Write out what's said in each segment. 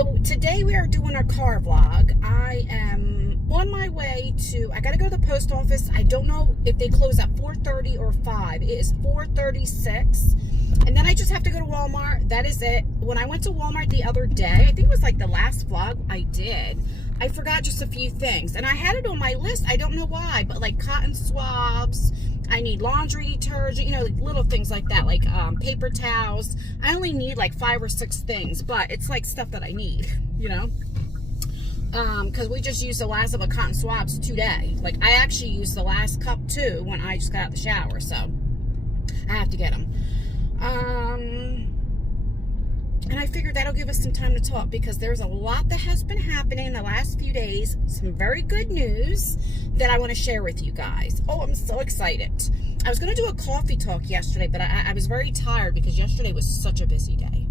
So today we are doing our car vlog. I am on my way to, I gotta go to the post office. I don't know if they close at 4:30 or 5. It is 4:36. And then I just have to go to Walmart. That is it. When I went to Walmart the other day, I think it was like the last vlog I did, I forgot just a few things. And I had it on my list. I don't know why, but like cotton swabs, I need laundry detergent, you know, like little things like that, like paper towels. I only need like 5 or 6 things, but it's like stuff that I need, you know, because we just used the last of the cotton swabs today. Like I actually used the last cup too when I just got out of the shower, so I have to get them. And I figured that'll give us some time to talk because there's a lot that has been happening in the last few days. Some very good news that I want to share with you guys. Oh, I'm so excited. I was going to do a coffee talk yesterday, but I was very tired because yesterday was such a busy day.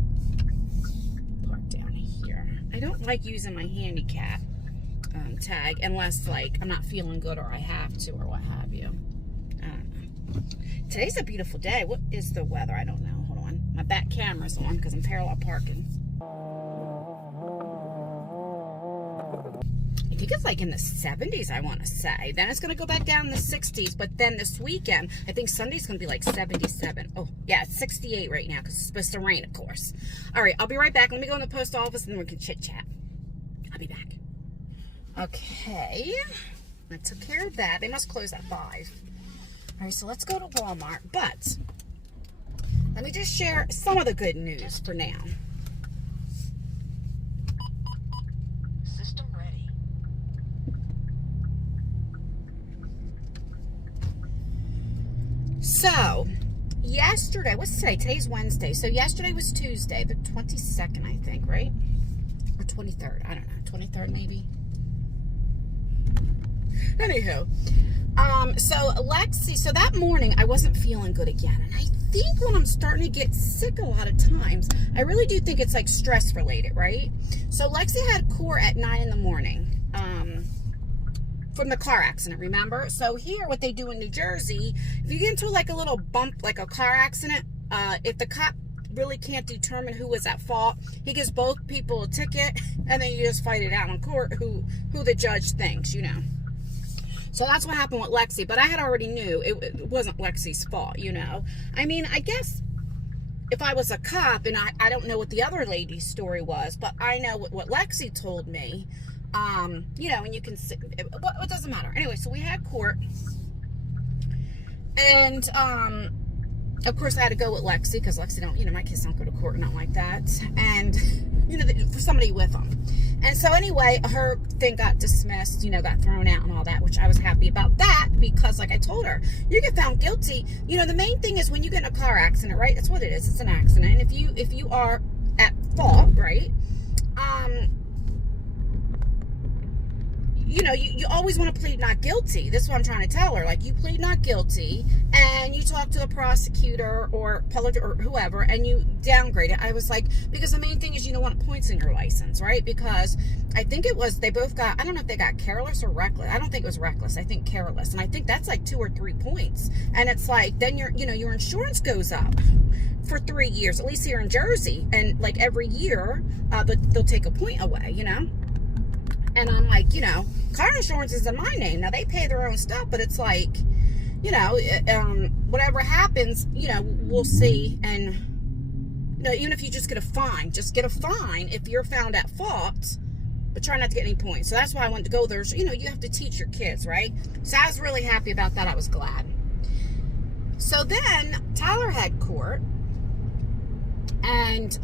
Park down here. I don't like using my handicap tag unless like I'm not feeling good or I have to or what have you. Today's a beautiful day. What is the weather? I don't know. Hold on. My back camera's on because I'm parallel parking. I think it's like in the 70s, I want to say. Then it's going to go back down in the 60s. But then this weekend, I think Sunday's going to be like 77. Oh, yeah, it's 68 right now because it's supposed to rain, of course. All right, I'll be right back. Let me go in the post office and then we can chit-chat. I'll be back. Okay. I took care of that. They must close at 5. All right, so let's go to Walmart, but let me just share some of the good news for now. System ready. So, yesterday, what's today? Today's Wednesday. So yesterday was Tuesday, the 22nd, I think, right? Or 23rd, I don't know, 23rd maybe? Anywho. So Lexi, so that morning I wasn't feeling good again. And I think when I'm starting to get sick a lot of times, I really do think it's like stress related, right? So Lexi had court at 9 in the morning, from the car accident, remember? So here, what they do in New Jersey, if you get into like a little bump, like a car accident, if the cop really can't determine who was at fault, he gives both people a ticket and then you just fight it out in court who the judge thinks, you know. So that's what happened with Lexi, but I had already knew it wasn't Lexi's fault, you know. I mean, I guess if I was a cop, and I don't know what the other lady's story was, but I know what Lexi told me, you know, and you can see, it doesn't matter. Anyway, so we had court, and, of course, I had to go with Lexi, because Lexi don't, you know, my kids don't go to court or nothing like that, and, you know, for somebody with them. And so anyway, her thing got dismissed, you know, got thrown out and all that, which I was happy about that because, like I told her, you get found guilty. You know, the main thing is when you get in a car accident, right? That's what it is. It's an accident. And if you are at fault, right? You know, you always want to plead not guilty. This is what I'm trying to tell her. Like, you plead not guilty, and you talk to the prosecutor or public or whoever, and you downgrade it. I was like, because the main thing is you don't want points in your license, right? Because I think it was, they both got, I don't know if they got careless or reckless. I don't think it was reckless. I think careless. And I think that's like 2 or 3 points. And it's like, then your insurance goes up for 3 years, at least here in Jersey. And like every year, they'll take a point away, you know? And I'm like, you know, car insurance is in my name. Now, they pay their own stuff, but it's like, you know, whatever happens, you know, we'll see. And, you know, even if you just get a fine if you're found at fault, but try not to get any points. So that's why I wanted to go there. So, you know, you have to teach your kids, right? So I was really happy about that. I was glad. So then Tyler had court, and,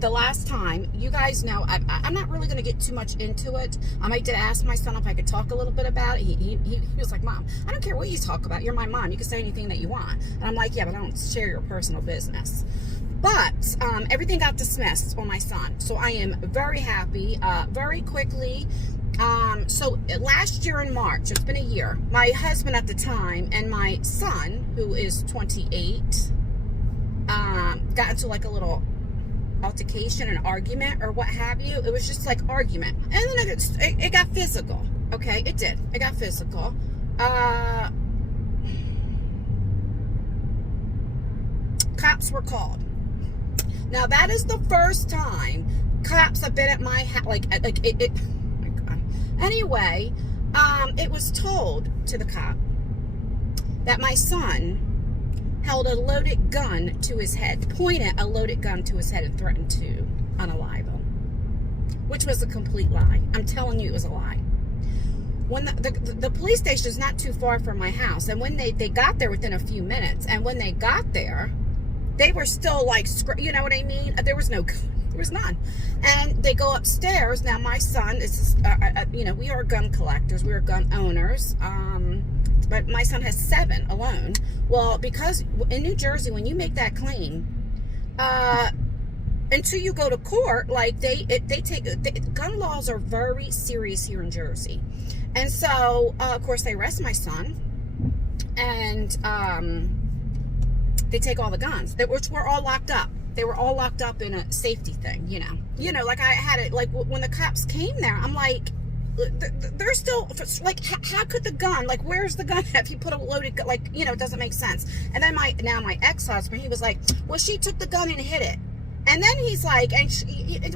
the last time, you guys know, I'm not really going to get too much into it. I did ask my son if I could talk a little bit about it. He was like, Mom, I don't care what you talk about. You're my mom. You can say anything that you want. And I'm like, yeah, but I don't share your personal business. But everything got dismissed on my son. So I am very happy. Very quickly. So last year in March, it's been a year, my husband at the time and my son, who is 28, got into like a little altercation, an argument, or what have you. It was just like argument, and then it got physical. Okay, it did. It got physical. Cops were called. Now that is the first time cops have been at my house, like it oh my God. Anyway, it was told to the cop that my son held a loaded gun to his head, pointed a loaded gun to his head and threatened to unalive him, which was a complete lie. I'm telling you, it was a lie. When the police station is not too far from my house, and when they got there within a few minutes, and when they got there, they were still like, you know what I mean? There was no gun. There was none. And they go upstairs. Now my son is, you know, we are gun collectors. We are gun owners. But my son has 7 alone. Well, because in New Jersey, when you make that claim, until you go to court, like gun laws are very serious here in Jersey. And so, of course, they arrest my son, and they take all the guns, which were all locked up. They were all locked up in a safety thing, you know, like I had it, like when the cops came there, I'm like, they're still, like, how could the gun, like, where's the gun if you put a loaded gun, like, you know, it doesn't make sense. And then my ex-husband, he was like, well, she took the gun and hid it. And then he's like, and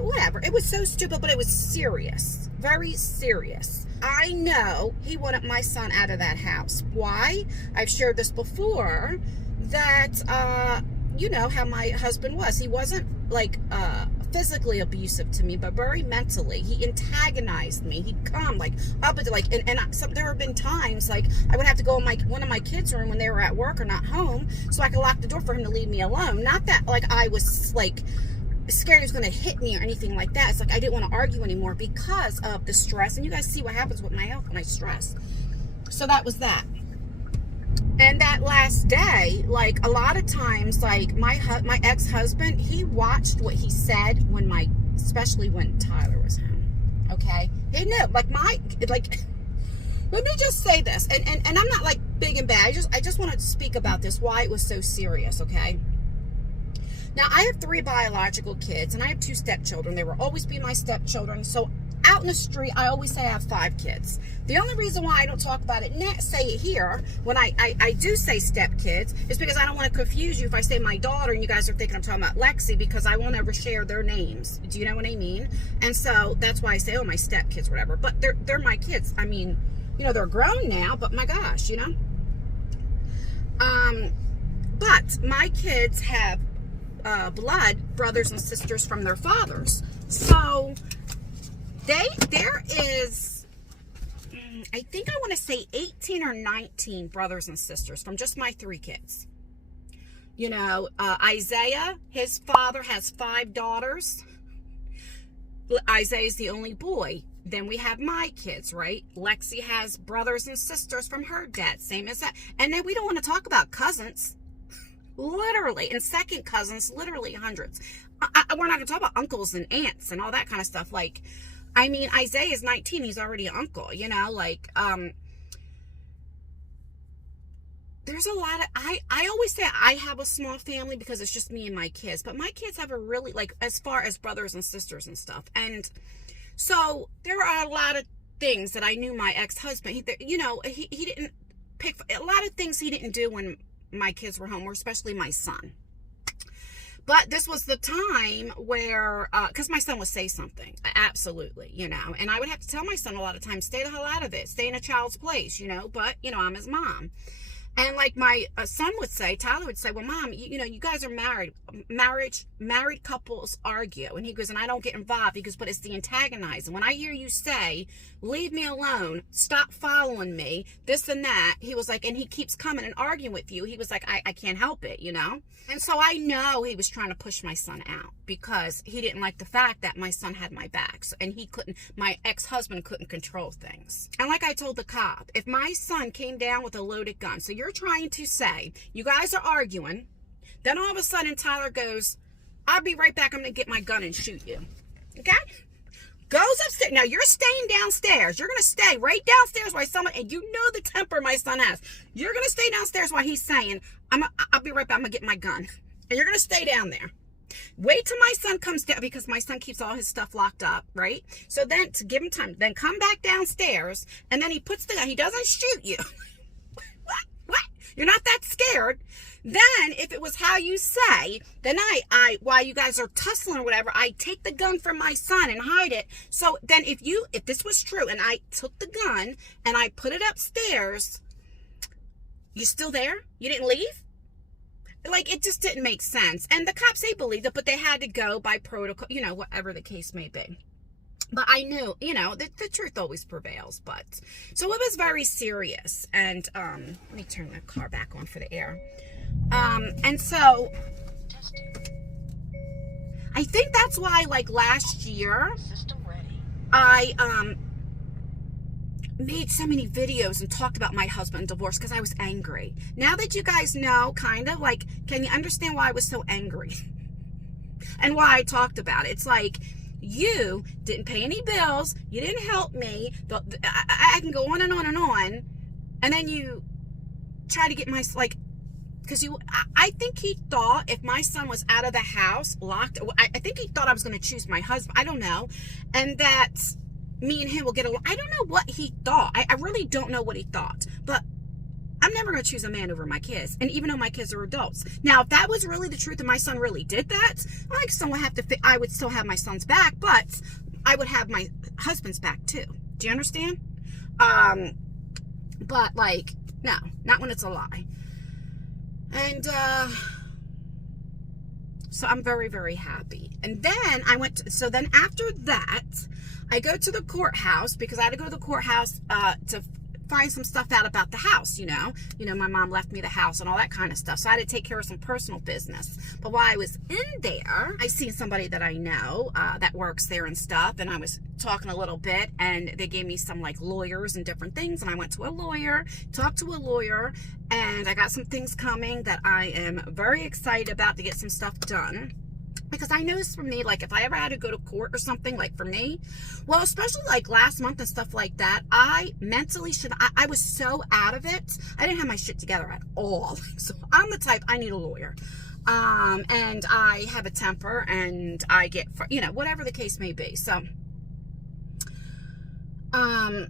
whatever. It was so stupid, but it was serious. Very serious. I know he wanted my son out of that house. Why? I've shared this before, that, you know, how my husband was. He wasn't, like, physically abusive to me, but very mentally. He antagonized me. He'd come, like, up into, like, there have been times, like, I would have to go in one of my kids' room when they were at work or not home, so I could lock the door for him to leave me alone. Not that, like, I was, like, scared he was going to hit me or anything like that. It's like I didn't want to argue anymore because of the stress. And you guys see what happens with my health when I stress. So that was that. And that last day, like, a lot of times, like, my ex-husband, he watched what he said especially when Tyler was home. Okay? He knew, like, let me just say this, and I'm not, like, big and bad. I just want to speak about this, why it was so serious, okay? Now, I have 3 biological kids, and I have 2 stepchildren. They will always be my stepchildren. So out in the street, I always say I have 5 kids. The only reason why I don't talk about it, say it here, when I do say stepkids, is because I don't want to confuse you if I say my daughter and you guys are thinking I'm talking about Lexi, because I won't ever share their names. Do you know what I mean? And so that's why I say, oh, my stepkids, whatever. But they're my kids. I mean, you know, they're grown now, but my gosh, you know. But my kids have blood brothers and sisters from their fathers. So there is, I think I want to say 18 or 19 brothers and sisters from just my 3 kids. You know, Isaiah, his father has 5 daughters. Isaiah's the only boy. Then we have my kids, right? Lexi has brothers and sisters from her dad, same as that. And then we don't want to talk about cousins. Literally, and second cousins, literally hundreds. We're not going to talk about uncles and aunts and all that kind of stuff. Like, I mean, Isaiah is 19. He's already an uncle, you know, like, there's a lot of, I always say I have a small family because it's just me and my kids, but my kids have a really, like, as far as brothers and sisters and stuff. And so there are a lot of things that I knew my ex-husband, he didn't pick, a lot of things he didn't do when my kids were home, or especially my son. But this was the time where, because my son would say something, absolutely, you know, and I would have to tell my son a lot of times, stay the hell out of it, stay in a child's place, you know, but, you know, I'm his mom. And like my son would say, Tyler would say, well, Mom, you know, you guys are married. Married couples argue. And he goes, and I don't get involved. He goes, but it's the antagonizing. When I hear you say, leave me alone, stop following me, this and that, he was like, and he keeps coming and arguing with you. He was like, I can't help it, you know? And so I know he was trying to push my son out because he didn't like the fact that my son had my back. So, and my ex-husband couldn't control things. And like I told the cop, if my son came down with a loaded gun, so you're trying to say, you guys are arguing, then all of a sudden Tyler goes, I'll be right back, I'm going to get my gun and shoot you. Okay? Goes upstairs. Now you're staying downstairs. You're going to stay right downstairs while and you know the temper my son has. You're going to stay downstairs while he's saying, I'll be right back, I'm going to get my gun. And you're going to stay down there. Wait till my son comes down, because my son keeps all his stuff locked up, right? So then, to give him time, then come back downstairs, and then he puts the gun. He doesn't shoot you. What? you're not that scared. Then if it was how you say, then I while you guys are tussling or whatever, I take the gun from my son and hide it. So then if this was true and I took the gun and I put it upstairs, you still there? You didn't leave? Like, it just didn't make sense. And the cops, they believed it, but they had to go by protocol, you know, whatever the case may be. But I knew, you know, the truth always prevails. But so it was very serious. And let me turn the car back on for the air. And so I think that's why, like, last year System ready. I made so many videos and talked about my husband divorce because I was angry. Now that you guys know, kind of, like, can you understand why I was so angry? And why I talked about it? It's like, you didn't pay any bills, you didn't help me, I can go on and on and on, and then you try to get my, like, because I think he thought if my son was out of the house, locked, I think he thought I was going to choose my husband, I don't know, and that me and him will get along. I don't know what he thought. I really don't know what he thought. But I'm never going to choose a man over my kids. And even though my kids are adults. Now, if that was really the truth and my son really did that, I would still have my son's back, but I would have my husband's back too. Do you understand? But, like, no, not when it's a lie. And so I'm very, very happy. And then so then after that, I go to the courthouse because I had to go to the courthouse to find some stuff out about the house, you know. My mom left me the house and all that kind of stuff. So I had to take care of some personal business. But while I was in there, I seen somebody that I know that works there and stuff. And I was talking a little bit and they gave me some, like, lawyers and different things. And I went to a lawyer, talked to a lawyer, and I got some things coming that I am very excited about to get some stuff done. Because I noticed for me, like, if I ever had to go to court or something, like, for me, well, especially, like, last month and stuff like that, I mentally I was so out of it. I didn't have my shit together at all. So I'm the type, I need a lawyer. And I have a temper, and I get, you know, whatever the case may be. So I'm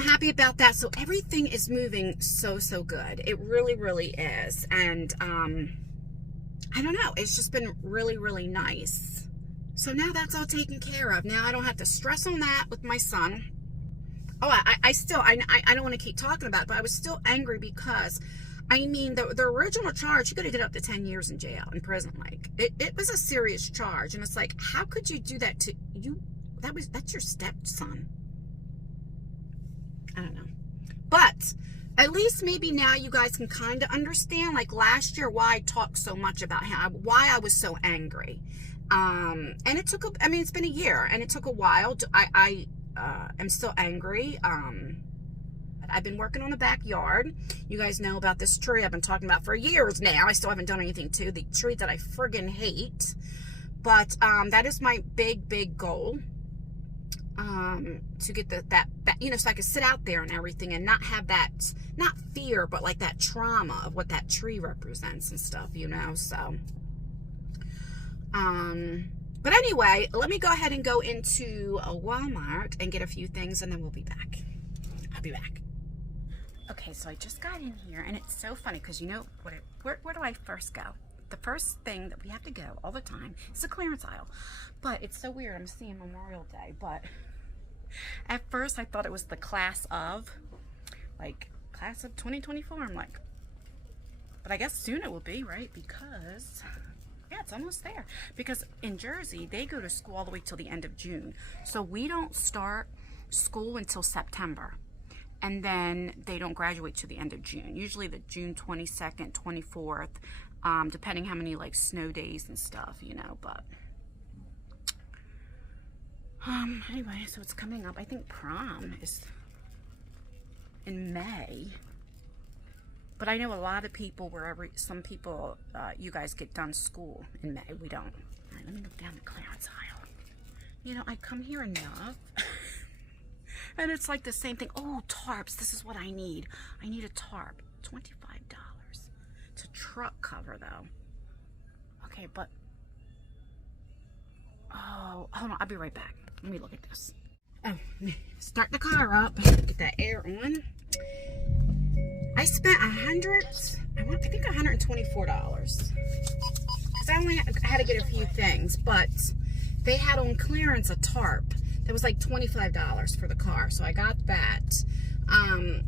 happy about that. So everything is moving so good. It really, really is. And, I don't know. It's just been really, really nice. So now that's all taken care of. Now I don't have to stress on that with my son. Oh, I don't want to keep talking about it, but I was still angry because, I mean, the original charge, you could have did up to 10 years in jail, in prison. Like, it was a serious charge. And it's like, how could you do that to you? That's your stepson. I don't know. But at least maybe now you guys can kind of understand, like, last year, why I talked so much about why I was so angry. And it took, it's been a year, and it took a while. I am still angry. I've been working on the backyard. You guys know about this tree I've been talking about for years now. I still haven't done anything to the tree that I friggin' hate. But that is my big goal. To get that, you know, so I could sit out there and everything and not have that, not fear, but like that trauma of what that tree represents and stuff, you know. So but anyway, let me go ahead and go into a Walmart and get a few things, and then we'll be back. I'll be back. Okay, so I just got in here, and it's so funny because, you know, where do I first go? The first thing that we have to go all the time is the clearance aisle. But it's so weird. I'm seeing Memorial Day, but at first I thought it was the class of 2024. I'm like, but I guess soon it will be, right? Because, yeah, it's almost there. Because in Jersey, they go to school all the way till the end of June. So we don't start school until September. And then they don't graduate to the end of June. Usually the June 22nd, 24th, depending how many, like, snow days and stuff, you know, but anyway, so it's coming up. I think prom is in May, but I know a lot of people, some people, you guys get done school in May. We don't. All right, let me look down the clearance aisle. You know, I come here enough. And it's like the same thing. Oh, tarps. This is what I need. I need a tarp. $25. It's a truck cover, though. Okay, but... oh, hold on. I'll be right back. Let me look at this. Oh, start the car up. Get that air on. I spent I think $124. Because I only had to get a few things, but they had on clearance a tarp that was like $25 for the car. So I got that on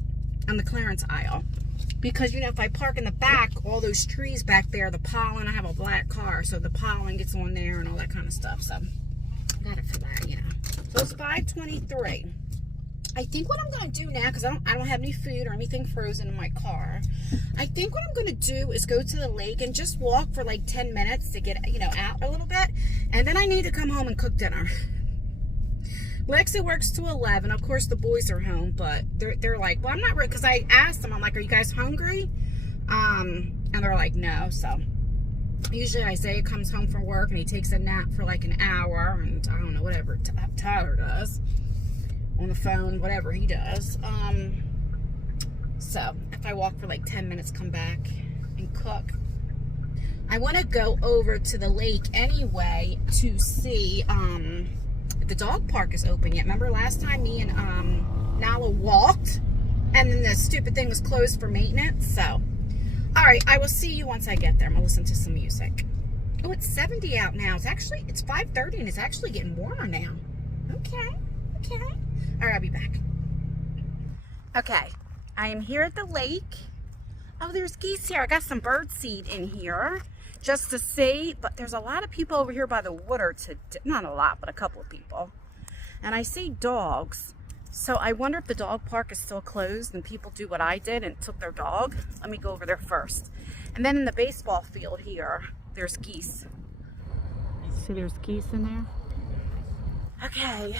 the clearance aisle. Because, you know, if I park in the back, all those trees back there, the pollen, I have a black car, so the pollen gets on there and all that kind of stuff. So I got it for that, you know. So it's $5.23. I think what I'm going to do now, because I don't have any food or anything frozen in my car, I think what I'm going to do is go to the lake and just walk for like 10 minutes to get, you know, out a little bit. And then I need to come home and cook dinner. Lexi works to 11. Of course, the boys are home, but they're like, well, I'm not ready, because I asked them, I'm like, are you guys hungry? And they're like, no. So usually Isaiah comes home from work and he takes a nap for like an hour, and I don't know, whatever Tyler does on the phone, whatever he does. So if I walk for like 10 minutes, come back and cook. I want to go over to the lake anyway to see the dog park is open yet. Remember last time me and Nala walked and then the stupid thing was closed for maintenance? So, all right, I will see you once I get there. I'm gonna listen to some music. Oh, it's 70 out now. It's 5:30 and it's actually getting warmer now. Okay. All right, I'll be back. Okay, I am here at the lake. Oh, there's geese here. I got some bird seed in here just to see, but there's a lot of people over here by the water not a lot, but a couple of people. And I see dogs. So I wonder if the dog park is still closed and people do what I did and took their dog. Let me go over there first. And then in the baseball field here, there's geese. See, there's geese in there. Okay.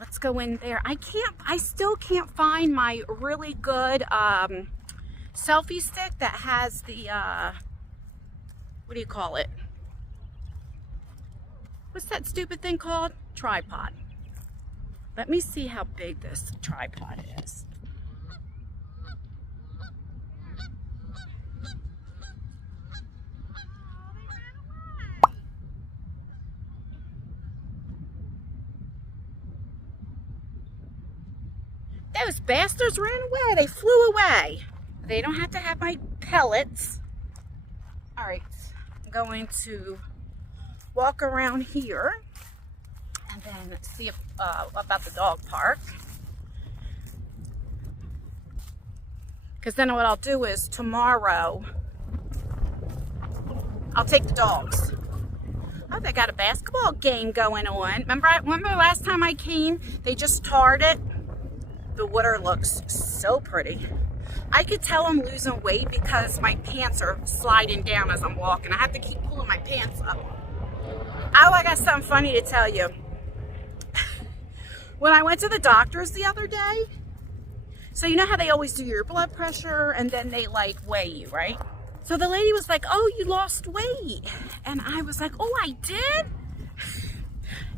Let's go in there. I still can't find my really good selfie stick that has the, what do you call it? What's that stupid thing called? Tripod. Let me see how big this tripod is. Those bastards ran away. They flew away. They don't have to have my pellets. All right, I'm going to walk around here and then see about the dog park. Because then what I'll do is tomorrow, I'll take the dogs. Oh, they got a basketball game going on. Remember last time I came, they just tarred it. The water looks so pretty. I could tell I'm losing weight because my pants are sliding down as I'm walking. I have to keep pulling my pants up. Oh, I got something funny to tell you. When I went to the doctor's the other day, so you know how they always do your blood pressure and then they like weigh you, right? So the lady was like, oh, you lost weight. And I was like, oh, I did?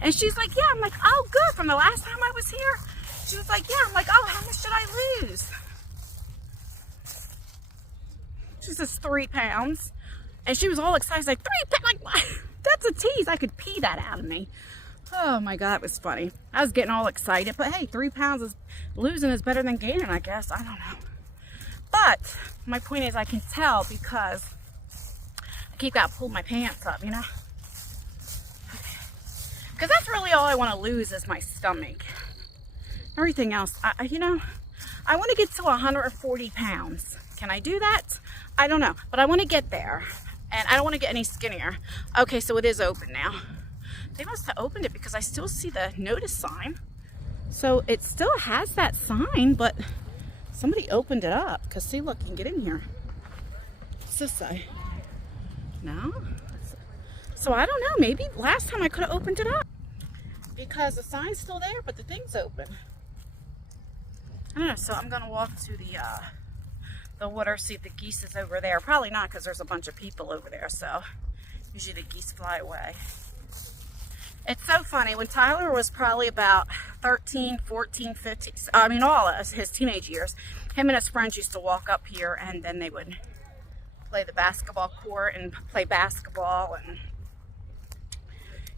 And she's like, yeah. I'm like, oh, good. From the last time I was here? She was like, yeah. I'm like, oh, how much did I lose? She says 3 pounds. And she was all excited. She's like, 3 pounds? Like, that's a tease. I could pee that out of me. Oh my God, it was funny. I was getting all excited. But hey, 3 pounds is losing is better than gaining, I guess. I don't know. But my point is I can tell because I keep got to pull my pants up, you know? Because that's really all I want to lose is my stomach. Everything else, you know, I want to get to 140 pounds. Can I do that? I don't know, but I want to get there. And I don't want to get any skinnier. Okay, so it is open now. They must have opened it because I still see the notice sign. So it still has that sign, but somebody opened it up. Because see, look, you can get in here. What's this say? No? So I don't know. Maybe last time I could have opened it up. Because the sign's still there, but the thing's open. I don't know. So I'm going to walk to the water, see if the geese is over there. Probably not because there's a bunch of people over there. So usually the geese fly away. It's so funny. When Tyler was probably about 13, 14, 15, I mean all of his teenage years, him and his friends used to walk up here and then they would play the basketball court and play basketball. And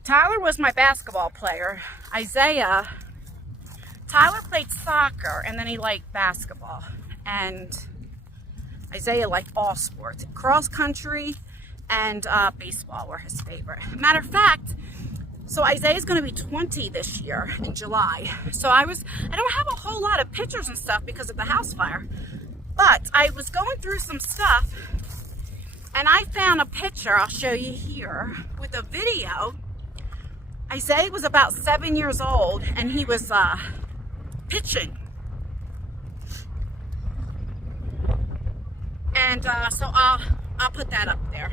Tyler was my basketball player. Tyler Tyler played soccer, and then he liked basketball. And Isaiah liked all sports. Cross country and baseball were his favorite. Matter of fact, so Isaiah's going to be 20 this year in July. So I don't have a whole lot of pictures and stuff because of the house fire. But I was going through some stuff, and I found a picture, I'll show you here, with a video. Isaiah was about 7 years old, and he was pitching. And so I'll put that up there.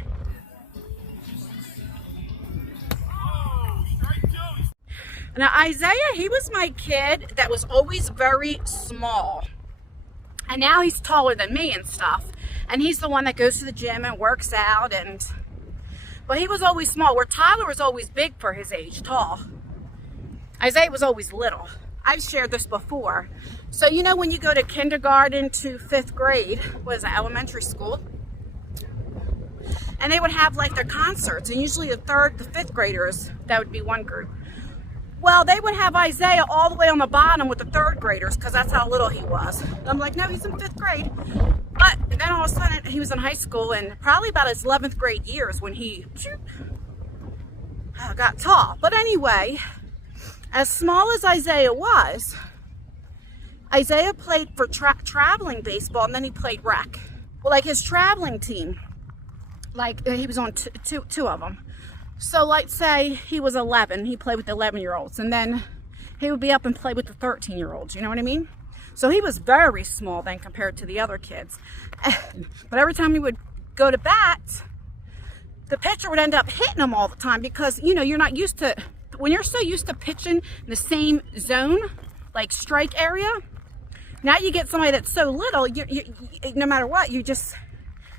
Now Isaiah, he was my kid that was always very small. And now he's taller than me and stuff. And he's the one that goes to the gym and works out. But he was always small, where Tyler was always big for his age, tall. Isaiah was always little. I've shared this before. So you know when you go to kindergarten to 5th grade, was elementary school, and they would have like their concerts, and usually the 5th graders, that would be one group. Well, they would have Isaiah all the way on the bottom with the 3rd graders because that's how little he was. And I'm like, no, he's in 5th grade. But then all of a sudden, he was in high school, and probably about his 11th grade years when he got tall. But anyway, as small as Isaiah was, Isaiah played for traveling baseball, and then he played rec. Well, like his traveling team, like he was on two of them. So like say he was 11, he played with the 11-year-olds, and then he would be up and play with the 13-year-olds, you know what I mean? So he was very small then compared to the other kids. But every time he would go to bat, the pitcher would end up hitting him all the time because, you know, you're not used to, when you're so used to pitching in the same zone, like strike area, now you get somebody that's so little, you no matter what, you're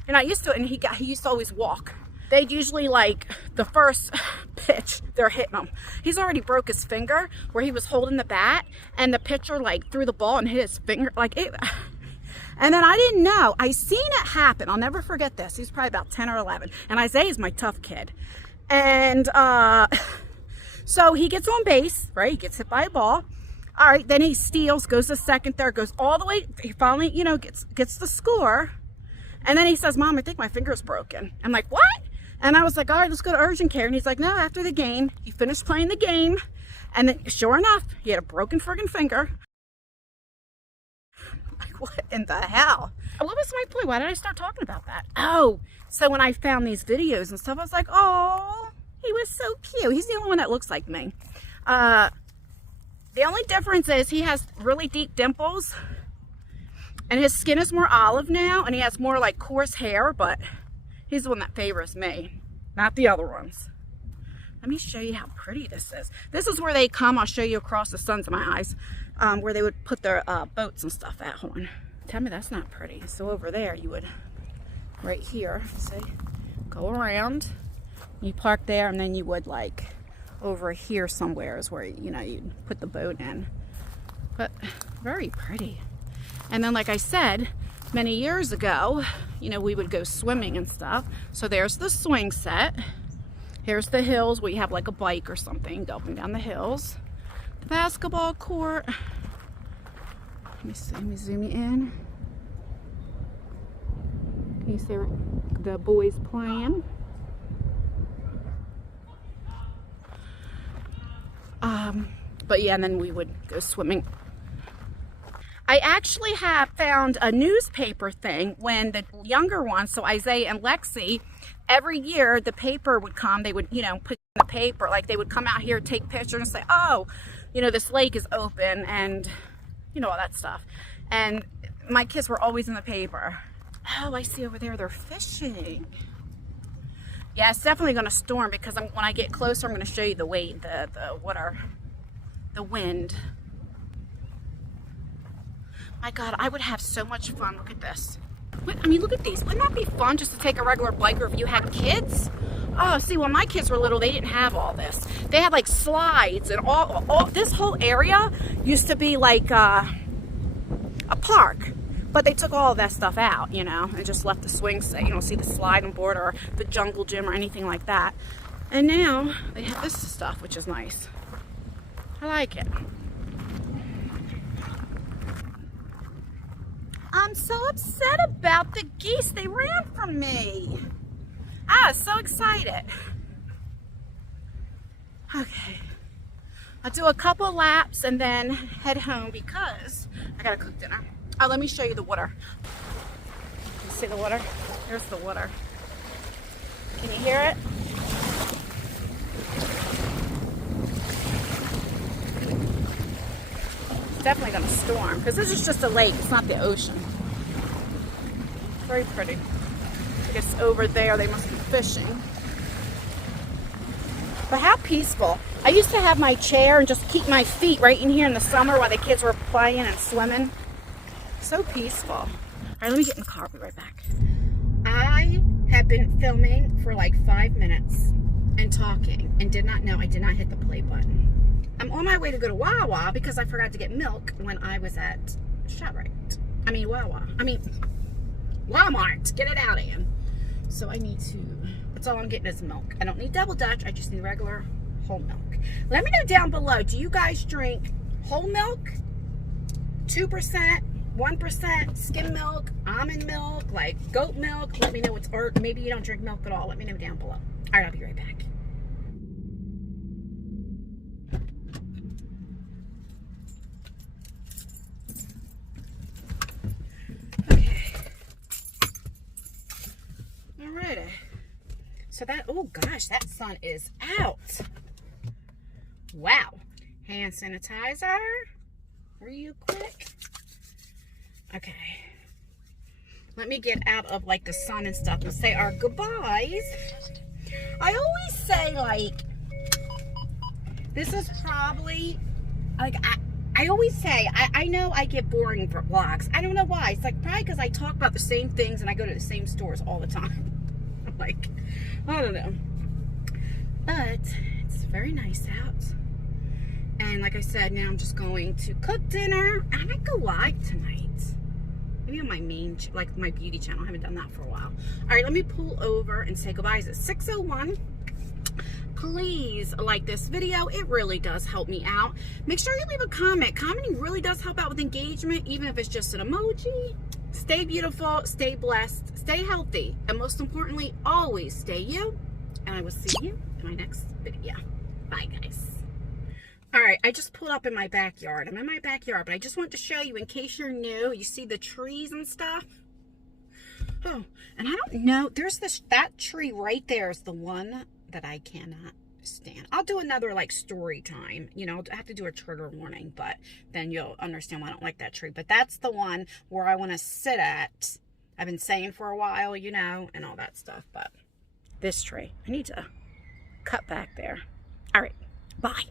not used to it. And he used to always walk. They'd usually, like, the first pitch, they're hitting him. He's already broke his finger where he was holding the bat, and the pitcher, like, threw the ball and hit his finger. Like, it. And then I didn't know. I seen it happen. I'll never forget this. He's probably about 10 or 11. And Isaiah's my tough kid. And so he gets on base, right? He gets hit by a ball. All right, then he steals, goes to second, third, goes all the way. He finally, you know, gets the score. And then he says, Mom, I think my finger's broken. I'm like, what? And I was like, all right, let's go to urgent care. And he's like, no, after the game. He finished playing the game. And then, sure enough, he had a broken friggin' finger. Like, what in the hell? What was my point? Why did I start talking about that? Oh, so when I found these videos and stuff, I was like, oh, he was so cute. He's the only one that looks like me. The only difference is he has really deep dimples. And his skin is more olive now. And he has more, like, coarse hair, but he's the one that favors me, not the other ones. Let me show you how pretty this is. This is where they come. I'll show you across the suns of my eyes, where they would put their boats and stuff out on. Tell me that's not pretty. So over there, you would, right here, say, go around. You park there, and then you would, like, over here somewhere is where, you know, you'd put the boat in. But very pretty. And then, like I said, many years ago, you know, we would go swimming and stuff. So there's the swing set. Here's the hills where you have like a bike or something going down the hills. The basketball court. Let me see, let me zoom you in. Can you see the boys playing? But yeah, and then we would go swimming. I actually have found a newspaper thing when the younger ones, so Isaiah and Lexi, every year the paper would come, they would, you know, put in the paper, like they would come out here, take pictures and say, oh, you know, this lake is open and, you know, all that stuff. And my kids were always in the paper. Oh, I see over there, they're fishing. Yeah, it's definitely going to storm because when I get closer, I'm going to show you the wind. My God, I would have so much fun. Look at this. I mean, look at these. Wouldn't that be fun just to take a regular bike, or if you had kids? Oh, see, when my kids were little, they didn't have all this. They had like slides and all this whole area used to be like a park. But they took all of that stuff out, you know, and just left the swing set. You don't see the sliding board or the jungle gym or anything like that. And now they have this stuff, which is nice. I like it. I'm so upset about the geese. They ran from me. I was so excited. Okay. I'll do a couple laps and then head home because I gotta cook dinner. Oh, let me show you the water. You see the water? Here's the water. Can you hear it? It's definitely gonna storm because this is just a lake. It's not the ocean. Very pretty. I guess over there they must be fishing. But how peaceful. I used to have my chair and just keep my feet right in here in the summer while the kids were playing and swimming. So peaceful. All right, let me get in the car. I'll be right back. I have been filming for like 5 minutes and talking and did not know I did not hit the play button. I'm on my way to go to Wawa because I forgot to get milk when I was at ShopRite. I mean Wawa. I mean Walmart. Get it out, Ann. So I need to, that's all I'm getting is milk. I don't need double Dutch. I just need regular whole milk. Let me know down below, do you guys drink whole milk, 2%, 1%, skim milk, almond milk, like goat milk? Let me know what's, or maybe you don't drink milk at all. Let me know down below. All right, I'll be right back. Okay. All righty. So that, oh gosh, that sun is out. Wow. Hand sanitizer. Real quick. Okay. Let me get out of like the sun and stuff and say our goodbyes. I always say like, this is probably, like I always say, I know I get boring for vlogs. I don't know why. It's like probably because I talk about the same things and I go to the same stores all the time. Like, I don't know. But it's very nice out. And like I said, now I'm just going to cook dinner. I might go live tonight. Maybe on my main, like my beauty channel. I haven't done that for a while. All right, let me pull over and say goodbyes. It's 6:01. Please like this video. It really does help me out. Make sure you leave a comment. Commenting really does help out with engagement, even if it's just an emoji. Stay beautiful, stay blessed, stay healthy, and most importantly, always stay you. And I will see you in my next video. Bye, guys. All right, I just pulled up in my backyard. I'm in my backyard, but I just want to show you in case you're new. You see the trees and stuff? Oh, and I don't know. There's this, that tree right there is the one that I cannot stand. I'll do another like story time. You know, I have to do a trigger warning, but then you'll understand why I don't like that tree. But that's the one where I want to sit at. I've been saying for a while, you know, and all that stuff. But this tree, I need to cut back there. All right, bye.